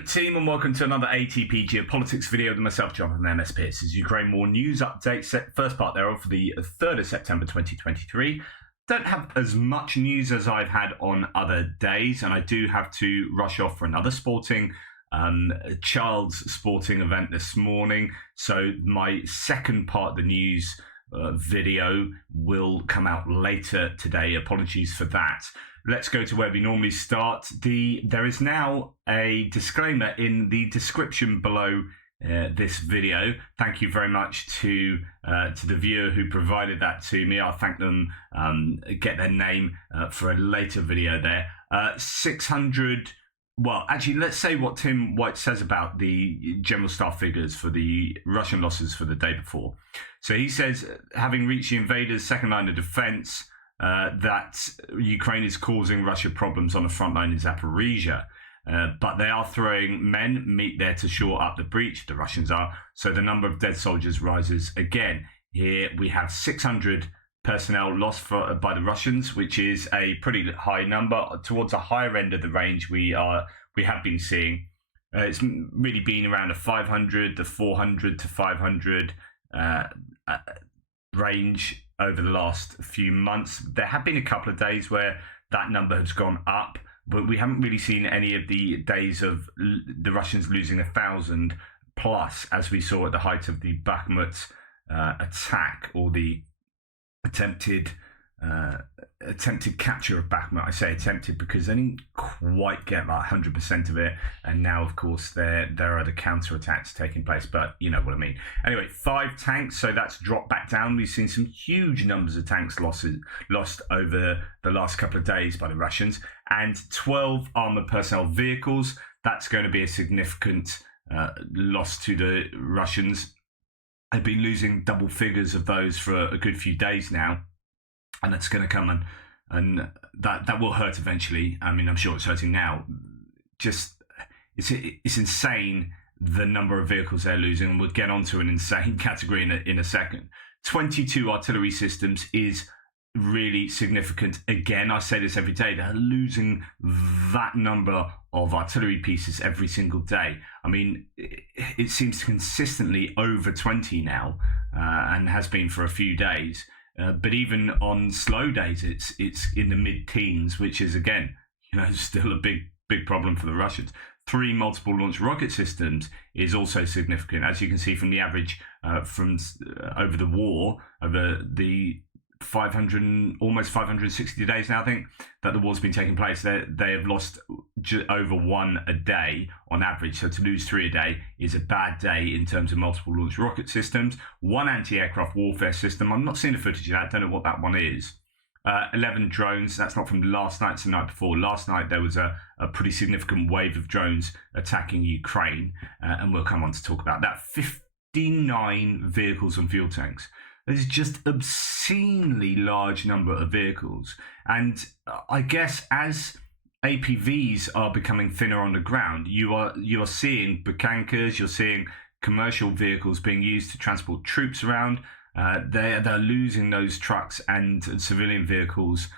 Hello team and welcome to another ATP Geopolitics video with myself, Jonathan MS Pearce. This is Ukraine War News Update, first part thereof for the 3rd of September 2023. Don't have as much news as I've had on other days, and I do have to rush off for another child's sporting event this morning. So my second part of the news video will come out later today. Apologies for that. Let's go to where we normally start. There is now a disclaimer in the description below this video. Thank you very much to the viewer who provided that to me. I'll thank them, get their name for a later video there. 600, well, actually, let's say what Tim White says about the general staff figures for the Russian losses for the day before. So he says, having reached the invaders' second line of defense, that Ukraine is causing Russia problems on the front line in Zaporizhia. But they are throwing meat there to shore up the breach, the Russians are. So the number of dead soldiers rises again. Here we have 600 personnel lost by the Russians, which is a pretty high number, towards the higher end of the range we have been seeing. It's really been around the 500, the 400 to 500 range over the last few months. There have been a couple of days where that number has gone up, but we haven't really seen any of the days of the Russians losing 1,000 plus, as we saw at the height of the Bakhmut attack, or the attempted capture of Bakhmut. I say attempted because they didn't quite get like 100% of it, and now of course there are the counterattacks taking place, but you know what I mean. Anyway, 5 tanks, so that's dropped back down. We've seen some huge numbers of tanks lost over the last couple of days by the Russians, and 12 armored personnel vehicles. That's going to be a significant loss to the Russians. They've been losing double figures of those for a good few days now, and that's going to come and that will hurt eventually. I mean, I'm sure it's hurting now. Just it's insane the number of vehicles they're losing, and we'll get onto an insane category in a second. 22 artillery systems is really significant. Again, I say this every day, they're losing that number of artillery pieces every single day. I mean, it seems consistently over 20 now, and has been for a few days. But even on slow days, it's in the mid-teens, which is, again, still a big problem for the Russians. 3 multiple launch rocket systems is also significant, as you can see from the average from over the war, over the 500, almost 560 days now, I think, that the war's been taking place. They have lost over 1 a day on average. So to lose 3 a day is a bad day in terms of multiple launch rocket systems. 1 anti-aircraft warfare system. I'm not seeing the footage of that. Don't know what that one is. 11 drones. That's not from last night. It's the night before. Last night there was a pretty significant wave of drones attacking Ukraine, and we'll come on to talk about that. 59 vehicles and fuel tanks. There's just obscenely large number of vehicles, and I guess as APVs are becoming thinner on the ground, you are seeing bukankas, you're seeing commercial vehicles being used to transport troops around. They're losing those trucks and civilian vehicles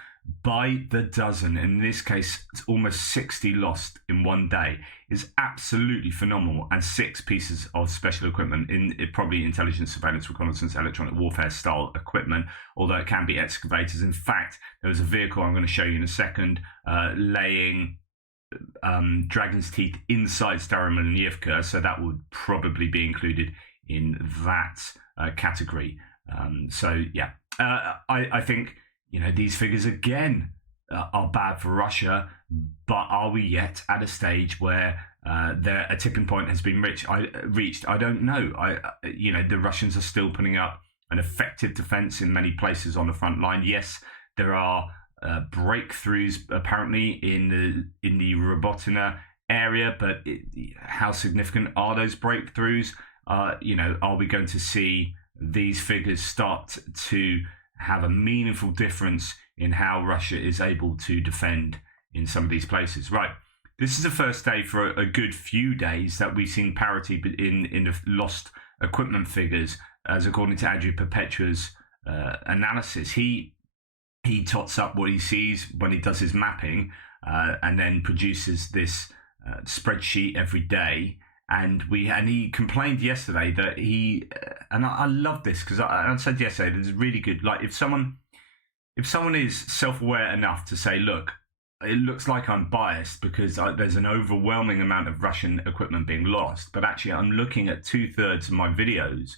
by the dozen. In this case, it's almost 60 lost in 1 day. Is absolutely phenomenal, and 6 pieces of special equipment in probably intelligence, surveillance, reconnaissance, electronic warfare style equipment, although it can be excavators. In fact, there was a vehicle I'm going to show you in a second laying dragon's teeth inside Staromylievka, so that would probably be included in that category. So yeah, I think these figures again are bad for Russia, but are we yet at a stage where a tipping point has been reached? I don't know. The Russians are still putting up an effective defense in many places on the front line. Yes, there are breakthroughs apparently in the Robotina area, but how significant are those breakthroughs? Are we going to see these figures start to have a meaningful difference in how Russia is able to defend in some of these places? Right. This is the first day for a good few days that we've seen parity in the lost equipment figures, as according to Andrew Perpetua's analysis. He tots up what he sees when he does his mapping, and then produces this spreadsheet every day. And he complained yesterday that and I love this because I said yesterday this is really good. Like if someone is self-aware enough to say, look, it looks like I'm biased because there's an overwhelming amount of Russian equipment being lost, but actually I'm looking at 2/3 of my videos.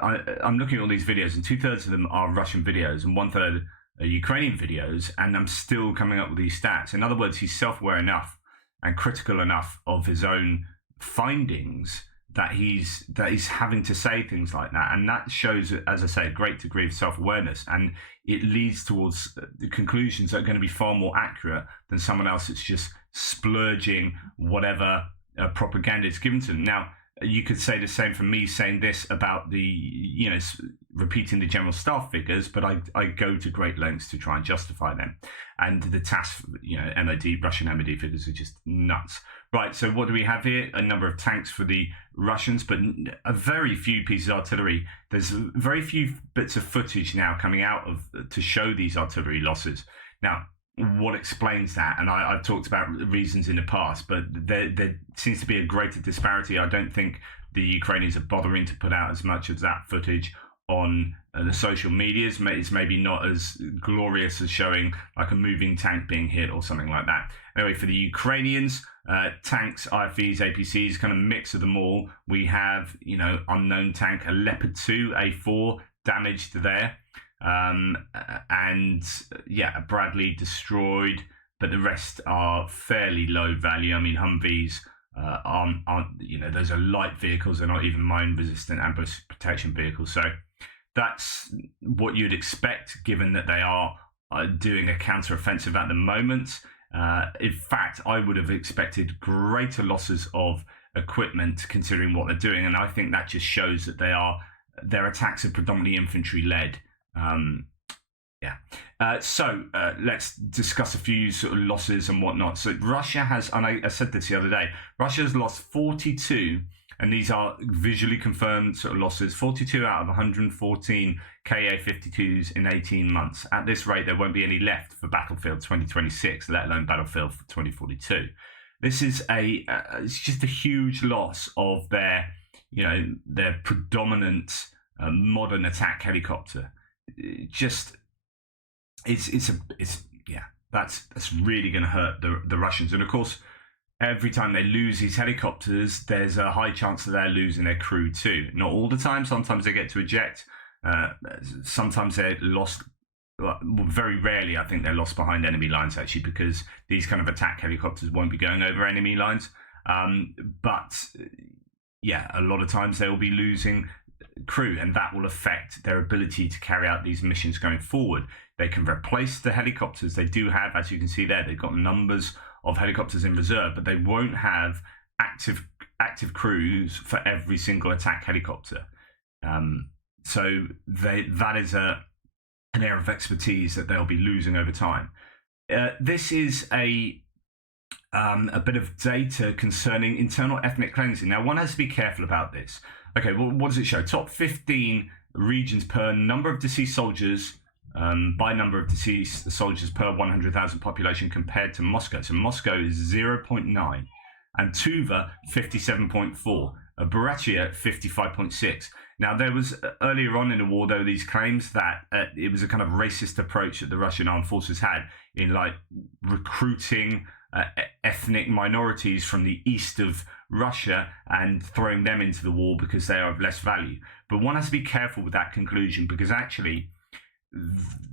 I'm looking at all these videos, and 2/3 of them are Russian videos, and 1/3 are Ukrainian videos, and I'm still coming up with these stats. In other words, he's self-aware enough and critical enough of his own findings that he's having to say things like that, and that shows, as I say, a great degree of self-awareness, and it leads towards the conclusions that are going to be far more accurate than someone else that's just splurging whatever propaganda is given to them. Now, you could say the same for me saying this about repeating the general staff figures, but I go to great lengths to try and justify them. And the TASS, Russian MOD figures are just nuts. Right, so what do we have here? A number of tanks for the Russians, but a very few pieces of artillery. There's very few bits of footage now coming out to show these artillery losses. Now, what explains that? And I've talked about reasons in the past, but there seems to be a greater disparity. I don't think the Ukrainians are bothering to put out as much of that footage on the social medias. It's maybe not as glorious as showing like a moving tank being hit or something like that. Anyway, for the Ukrainians, tanks, IFVs, APCs, kind of mix of them all. We have, unknown tank, a Leopard 2, A4, damaged there. A Bradley destroyed, but the rest are fairly low value. I mean, Humvees aren't those are light vehicles. They're not even mine-resistant ambush protection vehicles. So that's what you'd expect, given that they are doing a counter-offensive at the moment. In fact, I would have expected greater losses of equipment considering what they're doing, and I think that just shows that their attacks are predominantly infantry-led. So let's discuss a few sort of losses and whatnot. So Russia has, and I said this the other day, Russia has lost 42, and these are visually confirmed sort of losses, 42 out of 114 Ka-52s in 18 months. At this rate, there won't be any left for Battlefield 2026, let alone Battlefield for 2042. This is it's just a huge loss of their predominant modern attack helicopter. That's really going to hurt the Russians. And of course, every time they lose these helicopters, there's a high chance that they're losing their crew too. Not all the time. Sometimes they get to eject. Sometimes they're lost. Well, very rarely, I think they're lost behind enemy lines, actually, because these kind of attack helicopters won't be going over enemy lines. But a lot of times they will be losing crew, and that will affect their ability to carry out these missions going forward. They can replace the helicopters they do have, as you can see there. They've got numbers of helicopters in reserve, but they won't have active crews for every single attack helicopter. So that is an area of expertise that they'll be losing over time. This is a bit of data concerning internal ethnic cleansing. Now, one has to be careful about this. Okay, well, what does it show? Top 15 regions per number of deceased soldiers, by number of deceased soldiers per 100,000 population compared to Moscow. So Moscow is 0.9, and Tuva 57.4, Buryatia 55.6. Now, there was earlier on in the war, there were these claims that it was a kind of racist approach that the Russian armed forces had in like recruiting ethnic minorities from the east of Russia and throwing them into the war because they are of less value. But one has to be careful with that conclusion, because actually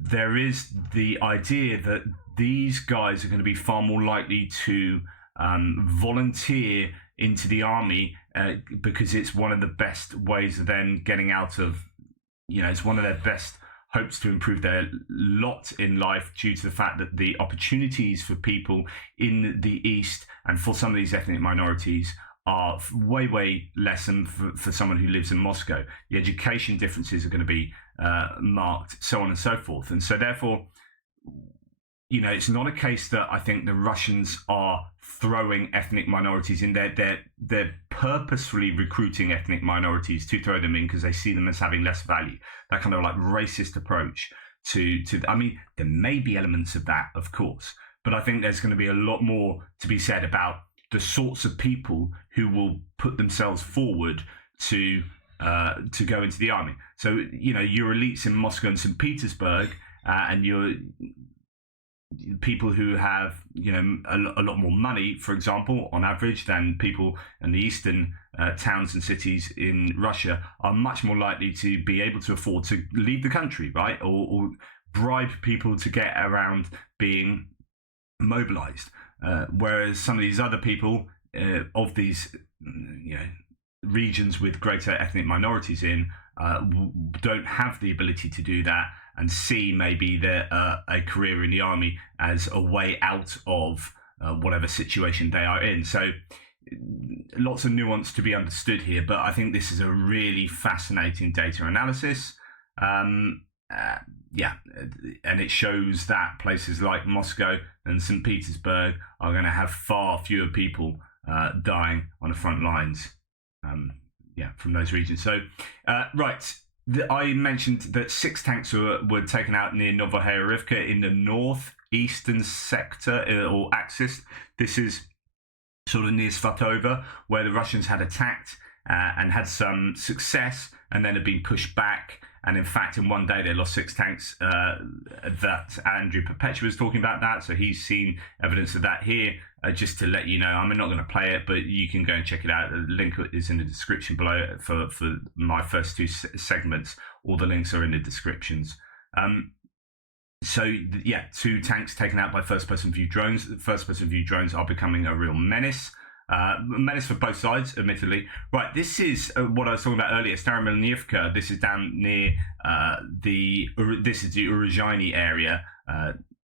there is the idea that these guys are going to be far more likely to volunteer into the army because it's one of the best ways of them getting out of, it's one of their best hopes to improve their lot in life, due to the fact that the opportunities for people in the East and for some of these ethnic minorities are way, way less than for someone who lives in Moscow. The education differences are going to be marked, so on and so forth. And so therefore, it's not a case that I think the Russians are throwing ethnic minorities in there. They're purposefully recruiting ethnic minorities to throw them in because they see them as having less value. That kind of like racist approach to I mean, there may be elements of that, of course, but I think there's going to be a lot more to be said about the sorts of people who will put themselves forward to go into the army. So your elites in Moscow and St. Petersburg, and your people who have a lot more money, for example, on average, than people in the eastern towns and cities in Russia, are much more likely to be able to afford to leave the country, right, or bribe people to get around being mobilized. Whereas some of these other people of these regions with greater ethnic minorities in don't have the ability to do that, and see maybe a career in the army as a way out of whatever situation they are in. So lots of nuance to be understood here, but I think this is a really fascinating data analysis. And it shows that places like Moscow and St. Petersburg are going to have far fewer people dying on the front lines from those regions. So, right. I mentioned that 6 tanks were taken out near Novohayarivka in the northeastern sector or axis. This is sort of near Svatova, where the Russians had attacked and had some success, and then had been pushed back. And in fact, in one day, they lost 6 tanks. That Andrew Perpetua was talking about that, so he's seen evidence of that here. Just to let you know, I'm not going to play it, but you can go and check it out. The link is in the description below for my first 2 segments. All the links are in the descriptions. 2 tanks taken out by first-person view drones. First-person view drones are becoming a real menace. Menace for both sides, admittedly. Right, this is what I was talking about earlier, Staromilnivka. This is down near the Uruzhaini area,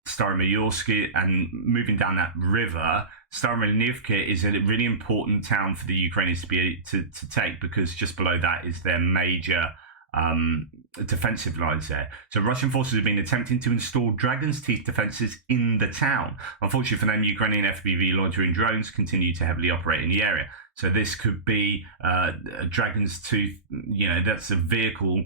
Staromilyorsk, and moving down that river. Staromilnivka is a really important town for the Ukrainians to take, because just below that is their major defensive lines there. So Russian forces have been attempting to install Dragon's Teeth defenses in the town. Unfortunately for them, Ukrainian FPV loitering drones continue to heavily operate in the area. So this could be Dragon's Tooth, that's a vehicle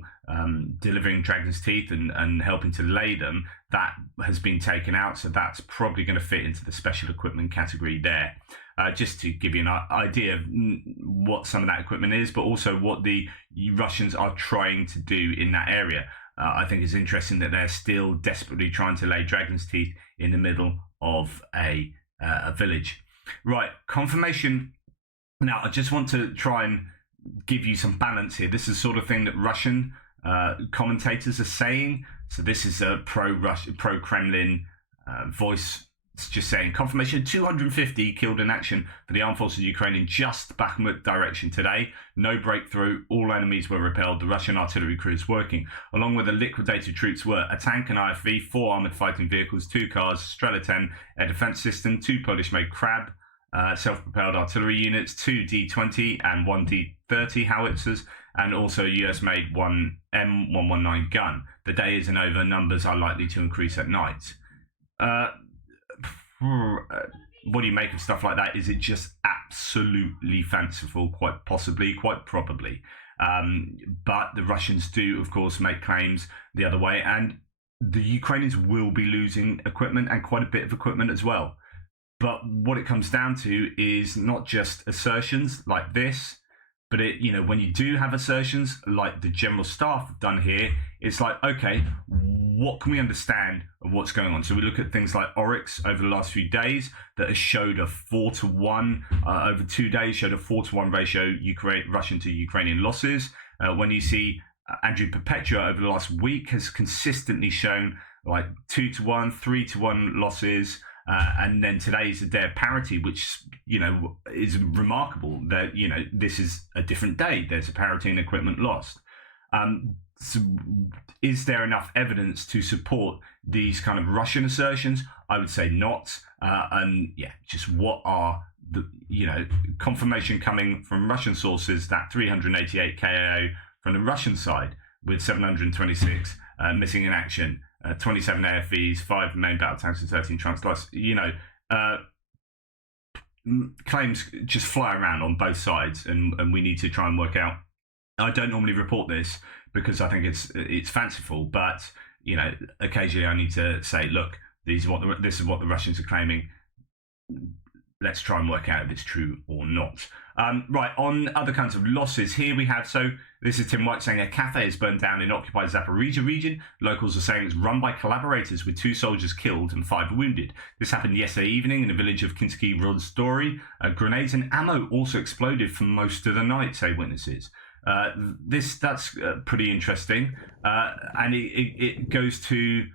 delivering Dragon's Teeth and helping to lay them. That has been taken out, so that's probably going to fit into the special equipment category there. Just to give you an idea of what some of that equipment is, but also what the Russians are trying to do in that area. I think it's interesting that they're still desperately trying to lay Dragon's Teeth in the middle of a village. Right, confirmation. Now, I just want to try and give you some balance here. This is the sort of thing that Russian commentators are saying. So this is a pro-Kremlin voice. It's just saying, confirmation 250 killed in action for the armed forces of Ukraine in just Bakhmut direction today. No breakthrough. All enemies were repelled. The Russian artillery crew is working. Along with the liquidated troops were a tank, an IFV, 4 armoured fighting vehicles, 2 cars, Strela 10 air defence system, 2 Polish-made Krab self-propelled artillery units, 2 D-20 and 1 D-30 howitzers, and also a US-made 1 M119 gun. The day isn't over. Numbers are likely to increase at night. What do you make of stuff like that? Is it just absolutely fanciful? Quite possibly, quite probably. But the Russians do, of course, make claims the other way, and the Ukrainians will be losing equipment, and quite a bit of equipment as well. But what it comes down to is not just assertions like this, but when you do have assertions like the General Staff have done here, it's like, okay, what can we understand of what's going on? So we look at things like Oryx over the last few days that has showed a 4-to-1 over 2 days, showed a 4-to-1 ratio Russian to Ukrainian losses. When you see Andrew Perpetua over the last week has consistently shown like 2-to-1, 3-to-1 losses. And then today's a day of parity, which, is remarkable that, this is a different day. There's a parity in equipment lost. So is there enough evidence to support these kind of Russian assertions? I would say not. Just what are the, confirmation coming from Russian sources that 388 KAO from the Russian side with 726 missing in action. 27 AFVs, 5 main battle tanks, and 13 trunks lost. Claims just fly around on both sides, and we need to try and work out. I don't normally report this because I think it's fanciful, but occasionally I need to say, look, this is what the Russians are claiming. let's try and work out if it's true or not. Right, on other kinds of losses, here we have, so this is Tim White saying a cafe is burned down in occupied Zaporizhia region. Locals are saying it's run by collaborators with 2 soldiers killed and 5 wounded. This happened yesterday evening in the village of Kinsky Rozdory. Grenades and ammo also exploded for most of the night, say witnesses. That's pretty interesting, and it goes to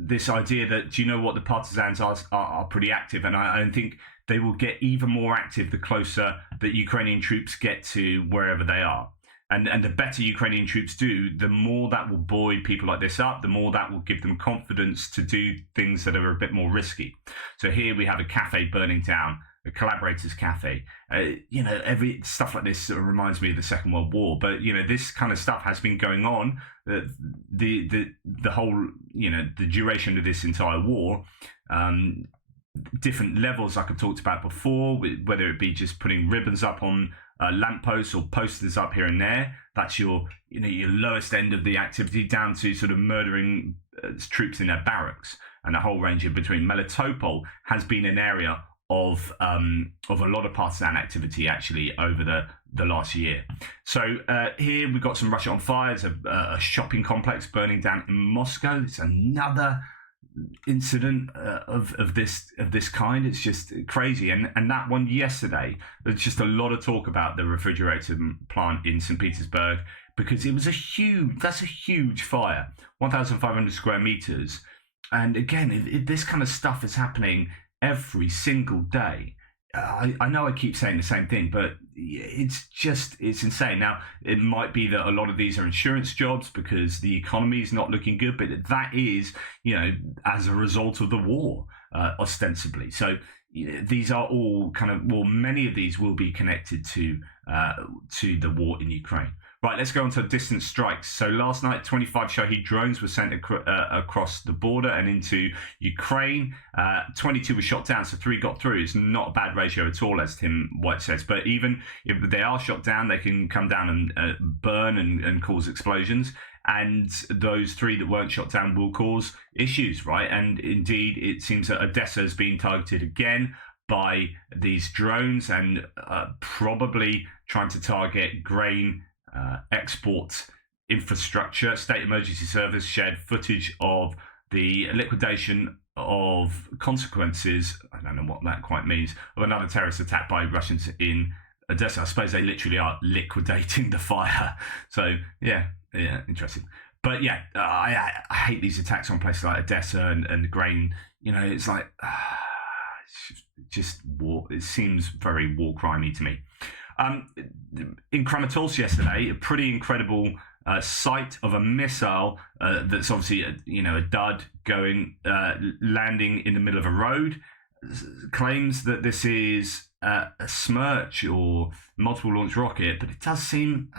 this idea that, do you know what, the partisans are pretty active, and I think they will get even more active the closer that Ukrainian troops get to wherever they are. And the better Ukrainian troops do, the more that will buoy people like this up, the more that will give them confidence to do things that are a bit more risky. So here we have a cafe burning down, a collaborators cafe. Every stuff like this sort of reminds me of the Second World War, but this kind of stuff has been going on the whole the duration of this entire war. Different levels, like I've talked about before, whether it be just putting ribbons up on lampposts or posters up here and there. That's your lowest end of the activity, down to sort of murdering troops in their barracks, and a whole range in between. Melitopol has been an area of a lot of partisan activity actually over the last year. So here we've got some Russia on fire. There's a shopping complex burning down in Moscow. It's another incident of this kind. It's just crazy. And that one yesterday, there's just a lot of talk about the refrigerator plant in St. Petersburg, because it was a huge fire, 1,500 square meters. And again, this kind of stuff is happening every single day. I know I keep saying the same thing, but it's insane. Now, it might be that a lot of these are insurance jobs because the economy is not looking good, but that is, as a result of the war, ostensibly. So these are all many of these will be connected to the war in Ukraine. Right, let's go on to distance strikes. So last night, 25 Shahed drones were sent across the border and into Ukraine. 22 were shot down, so 3 got through. It's not a bad ratio at all, as Tim White says. But even if they are shot down, they can come down and burn and cause explosions. And those 3 that weren't shot down will cause issues, right? And indeed, it seems that Odessa has been targeted again by these drones, and probably trying to target grain export infrastructure. State Emergency Service shared footage of the liquidation of consequences, I don't know what that quite means, of another terrorist attack by Russians in Odessa. I suppose they literally are liquidating the fire. So yeah, interesting. But yeah, I hate these attacks on places like Odessa and grain. It's like just war. It seems very war crimey to me. In Kramatorsk yesterday, a pretty incredible sight of a missile that's obviously a dud going landing in the middle of a road. Claims that this is a Smerch or multiple launch rocket, but it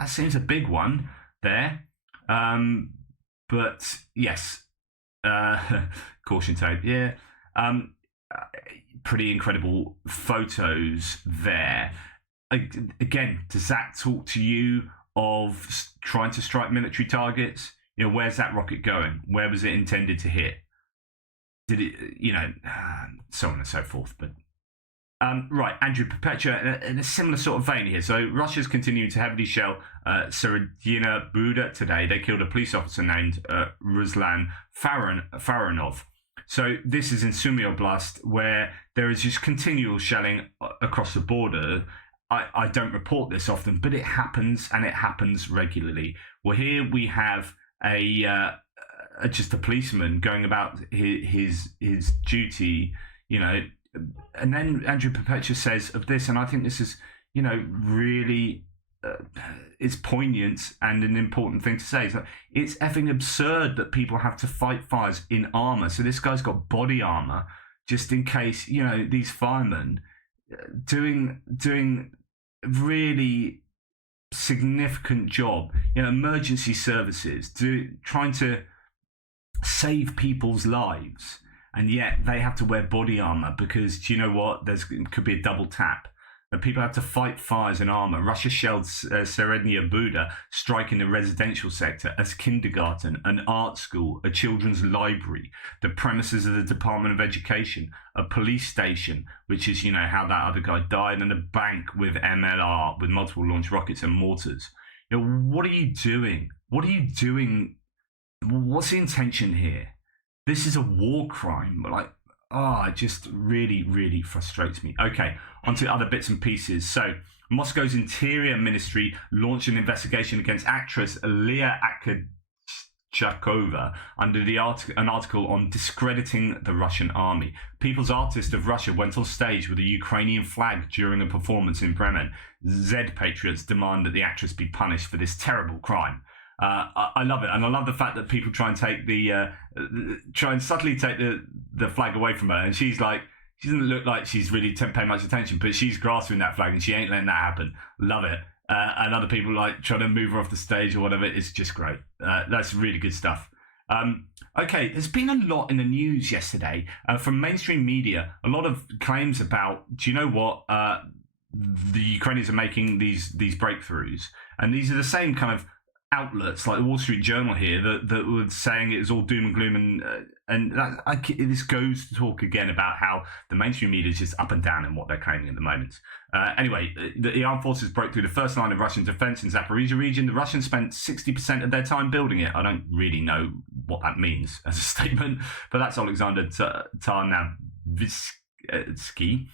seems a big one there. But yes, caution tape. Yeah, pretty incredible photos there. Again, does that talk to you of trying to strike military targets? Where's that rocket going? Where was it intended to hit? Did it, so on and so forth. But right, Andrew Perpetua, in a similar sort of vein here. So Russia's continuing to heavily shell Seredina Buda today. They killed a police officer named Ruslan Faranov. So this is in Sumy Oblast, where there is just continual shelling across the border. I don't report this often, but it happens, and it happens regularly. Well, here we have just a policeman going about his duty, and then Andrew Perpetua says of this, and I think this is, really, it's poignant and an important thing to say. So it's effing absurd that people have to fight fires in armor. So this guy's got body armor just in case, these firemen doing really significant job, emergency services, trying to save people's lives, and yet they have to wear body armor because, do you know what, could be a double tap. and people had to fight fires in armor. Russia shelled Serednya Buda, striking the residential sector, a kindergarten, an art school, a children's library, the premises of the Department of Education, a police station, which is, how that other guy died, and a bank with MLR, with multiple launch rockets and mortars. What are you doing? What are you doing? What's the intention here? This is a war crime. It just really, really frustrates me. Okay, on to other bits and pieces. So, Moscow's Interior Ministry launched an investigation against actress Leah Akadchakova under an article on discrediting the Russian army. People's Artist of Russia went on stage with a Ukrainian flag during a performance in Bremen. Z patriots demand that the actress be punished for this terrible crime. I love it, and I love the fact that people try and subtly take the flag away from her, and she's like, she doesn't look like she's really paying much attention, but she's grasping that flag and she ain't letting that happen. Love it. And other people trying to move her off the stage or whatever. It's just great. That's really good stuff. Okay, there's been a lot in the news yesterday from mainstream media. A lot of claims about, do you know what? The Ukrainians are making these breakthroughs, and these are the same kind of outlets like the Wall Street Journal here that were saying it was all doom and gloom, this goes to talk again about how the mainstream media is just up and down in what they're claiming at the moment. Anyway, the armed forces broke through the first line of Russian defense in Zaporizhia region. The Russians spent 60% of their time building it. I don't really know what that means as a statement, but that's Alexander Tarnavitsky.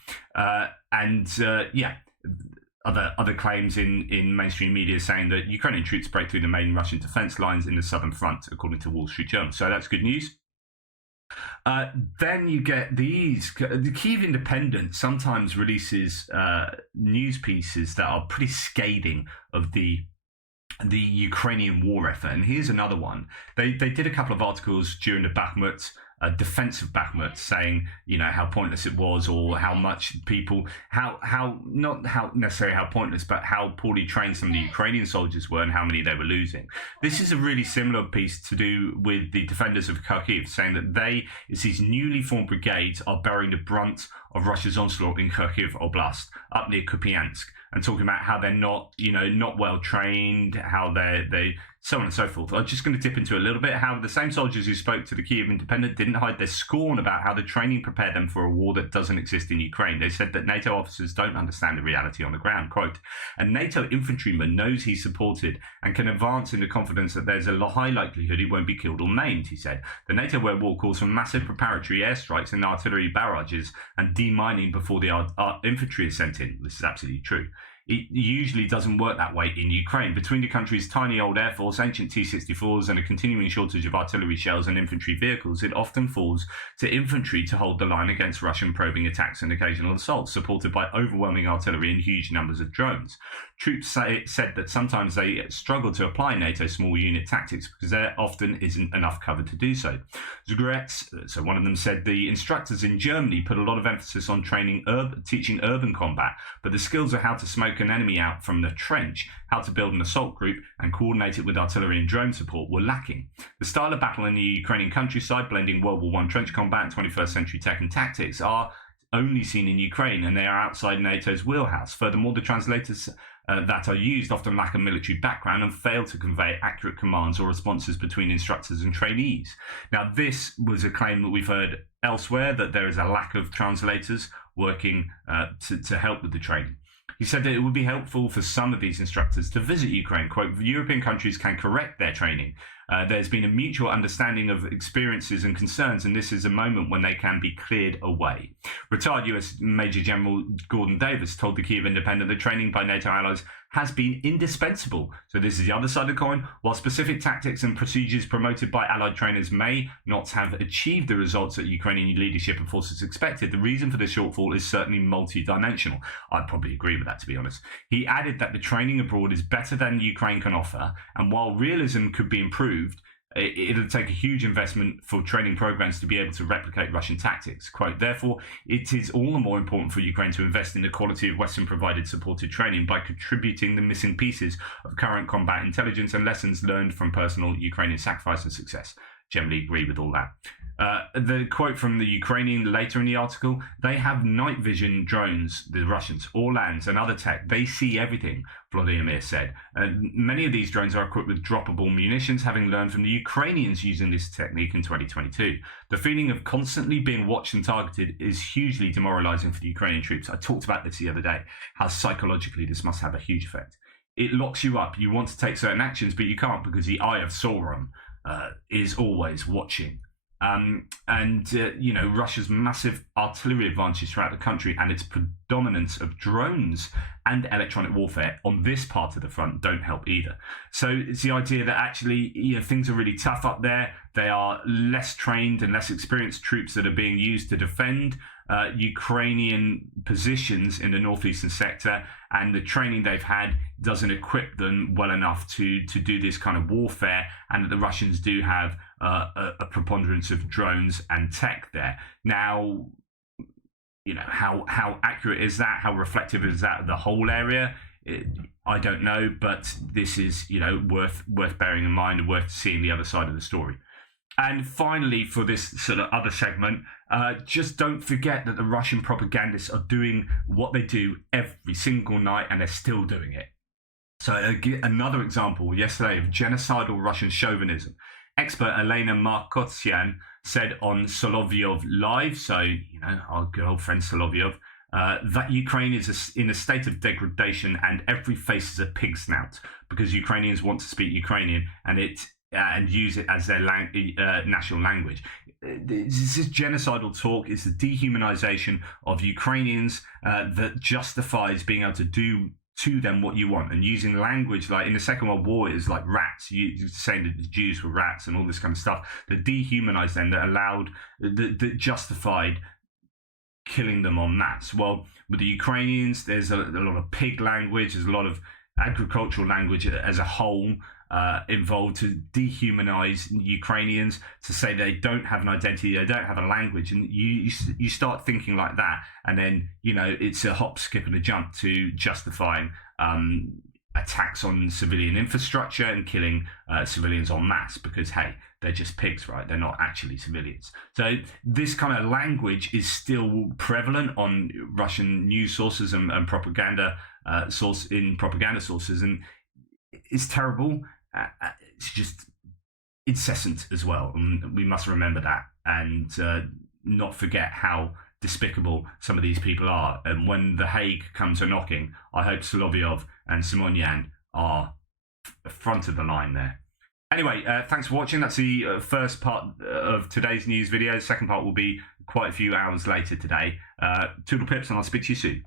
Other claims in mainstream media saying that Ukrainian troops break through the main Russian defense lines in the southern front, according to Wall Street Journal. So that's good news. Then you get these. The Kyiv Independent sometimes releases news pieces that are pretty scathing of the Ukrainian war effort. And here's another one. They did a couple of articles during the Bakhmut defense of Bakhmut, saying how pointless it was, or how much people, not how necessarily how pointless, but how poorly trained some of the Ukrainian soldiers were and how many they were losing. This is a really similar piece to do with the defenders of Kharkiv, saying that these newly formed brigades are bearing the brunt of Russia's onslaught in Kharkiv Oblast, up near Kupiansk, and talking about how they're not well trained, how they so on and so forth. I'm just going to dip into a little bit how the same soldiers who spoke to the Kyiv Independent didn't hide their scorn about how the training prepared them for a war that doesn't exist in Ukraine. They said that NATO officers don't understand the reality on the ground. Quote, a NATO infantryman knows he's supported and can advance in the confidence that there's a high likelihood he won't be killed or maimed, he said. The NATO war calls for massive preparatory airstrikes and artillery barrages and demining before the infantry is sent in. This is absolutely true. It usually doesn't work that way in Ukraine. Between the country's tiny old air force, ancient T-64s, and a continuing shortage of artillery shells and infantry vehicles, it often falls to infantry to hold the line against Russian probing attacks and occasional assaults, supported by overwhelming artillery and huge numbers of drones. Troops said that sometimes they struggle to apply NATO small unit tactics because there often isn't enough cover to do so. Zgrets, so one of them, said the instructors in Germany put a lot of emphasis on teaching urban combat, but the skills of how to smoke an enemy out from the trench, how to build an assault group, and coordinate it with artillery and drone support were lacking. The style of battle in the Ukrainian countryside, blending World War I trench combat and 21st century tech and tactics, are only seen in Ukraine, and they are outside NATO's wheelhouse. Furthermore, the translators that are used often lack a military background and fail to convey accurate commands or responses between instructors and trainees. Now, this was a claim that we've heard elsewhere, that there is a lack of translators working to help with the training. He said that it would be helpful for some of these instructors to visit Ukraine. Quote, European countries can correct their training. There's been a mutual understanding of experiences and concerns, and this is a moment when they can be cleared away. Retired US Major General Gordon Davis told the Kyiv Independent that training by NATO allies has been indispensable. So this is the other side of the coin. While specific tactics and procedures promoted by allied trainers may not have achieved the results that Ukrainian leadership and forces expected, the reason for the shortfall is certainly multi-dimensional. I'd probably agree with that, to be honest. He added that the training abroad is better than Ukraine can offer, and while realism could be improved, it'll take a huge investment for training programs to be able to replicate Russian tactics. Quote, therefore, it is all the more important for Ukraine to invest in the quality of Western-provided supported training by contributing the missing pieces of current combat intelligence and lessons learned from personal Ukrainian sacrifice and success. Generally agree with all that. The quote from the Ukrainian later in the article, they have night vision drones, the Russians, all lands and other tech. They see everything, Vladimir said. Many of these drones are equipped with droppable munitions, having learned from the Ukrainians using this technique in 2022. The feeling of constantly being watched and targeted is hugely demoralizing for the Ukrainian troops. I talked about this the other day, how psychologically this must have a huge effect. It locks you up. You want to take certain actions, but you can't because the eye of Sauron is always watching. Russia's massive artillery advantage throughout the country and its predominance of drones and electronic warfare on this part of the front don't help either. So it's the idea that actually, things are really tough up there. They are less trained and less experienced troops that are being used to defend Ukrainian positions in the northeastern sector, and the training they've had doesn't equip them well enough to do this kind of warfare, and that the Russians do have a preponderance of drones and tech there. Now, how accurate is that? How reflective is that of the whole area? I don't know, but this is worth bearing in mind and worth seeing the other side of the story. And finally, for this sort of other segment, just don't forget that the Russian propagandists are doing what they do every single night, and they're still doing it. So another example yesterday of genocidal Russian chauvinism. Expert Elena Markotsian said on Solovyov Live, so, our good old friend Solovyov, that Ukraine is in a state of degradation and every face is a pig snout because Ukrainians want to speak Ukrainian and use it as their national language. This is genocidal talk. It's the dehumanization of Ukrainians that justifies being able to do to them what you want, and using language like in the Second World War is like rats. You're saying that the Jews were rats and all this kind of stuff that dehumanized them, that justified killing them en masse. Well, with the Ukrainians, there's a lot of pig language, there's a lot of agricultural language as a whole involved to dehumanize Ukrainians, to say they don't have an identity, they don't have a language, and you start thinking like that, and then it's a hop, skip, and a jump to justifying attacks on civilian infrastructure and killing civilians en masse because hey, they're just pigs, right? They're not actually civilians. So this kind of language is still prevalent on Russian news sources and propaganda sources, and it's terrible. It's just incessant as well, and we must remember that and not forget how despicable some of these people are. And when The Hague comes a knocking, I hope Solovyov and Simonyan are front of the line there. Anyway, thanks for watching. That's the first part of today's news video. The second part will be quite a few hours later today. Toodle pips, and I'll speak to you soon.